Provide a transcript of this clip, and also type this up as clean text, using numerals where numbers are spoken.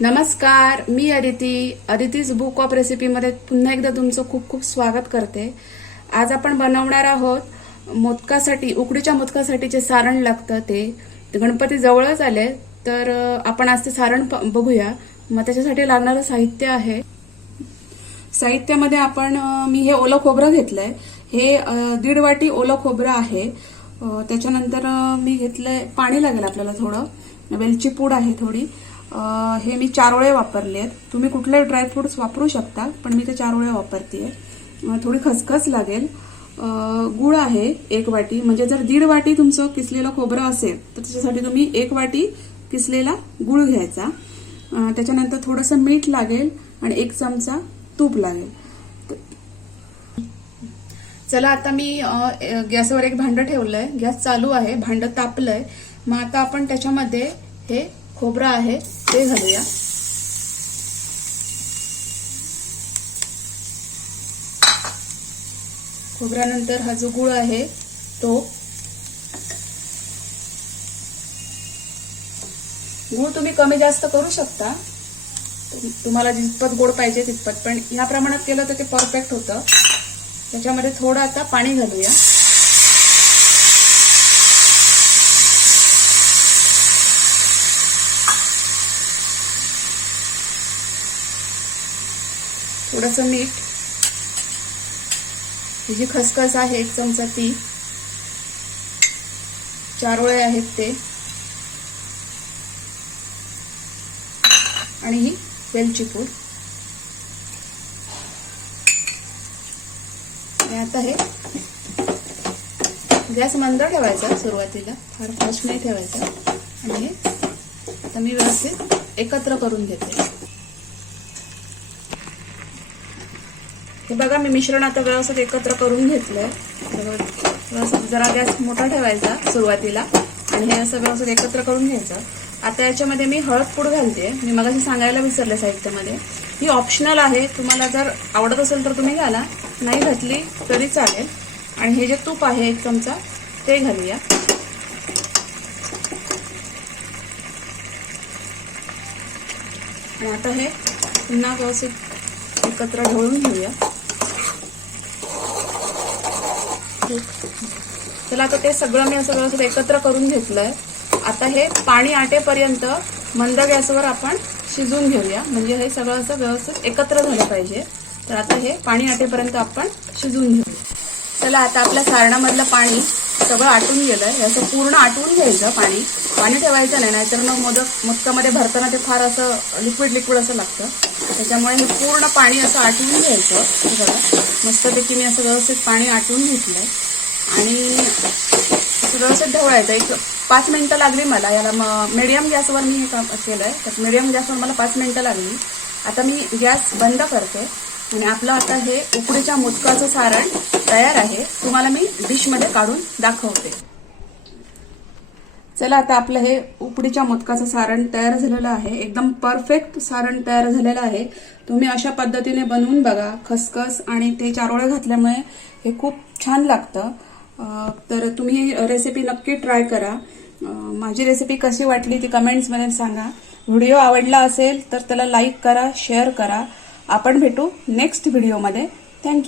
नमस्कार, मी अदितीज book of रेसिपीमध्ये पुन्हा एकदा तुमचं खूप खूप स्वागत करते। आज आपण बनवणार आहोत मोदकासाठी, उकडीच्या मोदकासाठीचे सारण लागतं ते। गणपती जवळच आले तर आपण आज ते सारण बघूया। मग त्याच्यासाठी लागणारं साहित्य आहे। साहित्यामध्ये आपण मी हे ओलं खोबरं घेतलंय। हे 1.5 वाटी ओलं खोबरं आहे। त्याच्यानंतर मी घेतलंय पाणी लागेल आपल्याला थोडं, वेलची पूड आहे थोडी। हे मी 4 ओळे वापरले आहेत। तुम्ही कुठले ड्रायफ्रुट्स वापरू शकता, पण मी ते 4 ओळे वापरतेय। थोडी खसखस लागेल। गूळ आहे 1 वाटी, म्हणजे जर 1.5 वाटी तुमचं किसलेलं खोबरं असेल तर त्याच्यासाठी तुम्ही 1 वाटी किसलेला गूळ घ्यायचा। त्याच्यानंतर थोडंसं मीठ लागेल आणि 1 चमचा तूप लागेल। चला, आता मी गॅसवर एक भांडं ठेवलंय। गॅस चालू आहे, भांडं तापलंय। मग आता आपण त्याच्यामध्ये हे खोबरं आहे ते घालूया। खोबऱ्यानंतर हा जो गूळ आहे तो, गूळ तुम्ही कमी जास्त करू शकता, तुम्हाला जितपत गोड पाहिजे तितपत, पण ह्या प्रमाणात केलं तर ते परफेक्ट होतं। त्याच्यामध्ये थोडं आता पाणी घालूया। थोडंसं मीठ, ही जी खसखस आहे 1 चमचा ती, 4 ओळे आहेत ते, आणि ही वेलची पूड। आणि आता हे गॅस मंद ठेवायचा सुरुवातीला, फार फास्ट नाही ठेवायचा। आणि हे आता मी व्यवस्थित एकत्र करून घेते। हे बघा, मी मिश्रण आता व्यवस्थित एकत्र करून घेतलंय। जरा गॅस मोठा ठेवायचा सुरुवातीला आणि हे असं व्यवस्थित एकत्र करून घ्यायचं। आता याच्यामध्ये मी हळद पूड घालते। मी मगाशी सांगायला विसरले, साहित्यामध्ये ही ऑप्शनल आहे। तुम्हाला जर आवडत असेल तर तुम्ही घाला, नाही घातली तरी चालेल। आणि हे जे तूप आहे 1 चमचा ते घालूया। आणि आता हे पुन्हा व्यवस्थित एकत्र ढवळून घेऊया। चला, आता ते सगळं मी असं व्यवस्थित एकत्र करून घेतलंय। आता हे पाणी आटेपर्यंत मंद गॅसवर आपण शिजवून घेऊया, म्हणजे हे सगळं असं व्यवस्थित एकत्र झालं पाहिजे। तर आता हे पाणी आटेपर्यंत आपण शिजवून घेऊया। चला, आता आपल्या सारणामधलं पाणी सगळं आटून गेलंय। असं पूर्ण आटवून घ्यायचं पाणी, पाणी ठेवायचं नाही, नाहीतर मग मोदकामध्ये भरताना ते फार असं लिक्विड असं लागतं। त्याच्यामुळे हे पूर्ण पाणी असं आटवून घ्यायचं। हे बघा, मस्तपैकी मी असं व्यवस्थित पाणी आटवून घेतलंय आणि व्यवस्थित ढवळायचं। 5 मिनिटं लागली मला याला। मीडियम गॅसवर मी हे काम केलंय, तर मीडियम गॅसवर मला 5 मिनिटं लागली। आता मी गॅस बंद करते आणि आपलं आता हे उकडीच्या मोदकाचं सारण तयार आहे। तुम्हाला मी डिशमध्ये काढून दाखवते। चला, आता आपलं हे उकडीच्या मोदकाचं सारण तयार झालेलं आहे। एकदम परफेक्ट सारण तयार झालेलं आहे। तुम्ही अशा पद्धतीने बनवून बघा। खसखस आणि ते 4 ओळे घातल्यामुळे हे खूप छान लागतं। तर तुम्ही रेसिपी नक्की ट्राय करा। माझी रेसिपी कशी वाटली ती कमेंट्समध्ये सांगा। व्हिडिओ आवडला असेल तर त्याला लाईक करा, शेअर करा। आपण भेटू नेक्स्ट व्हिडिओमध्ये। थँक्यू।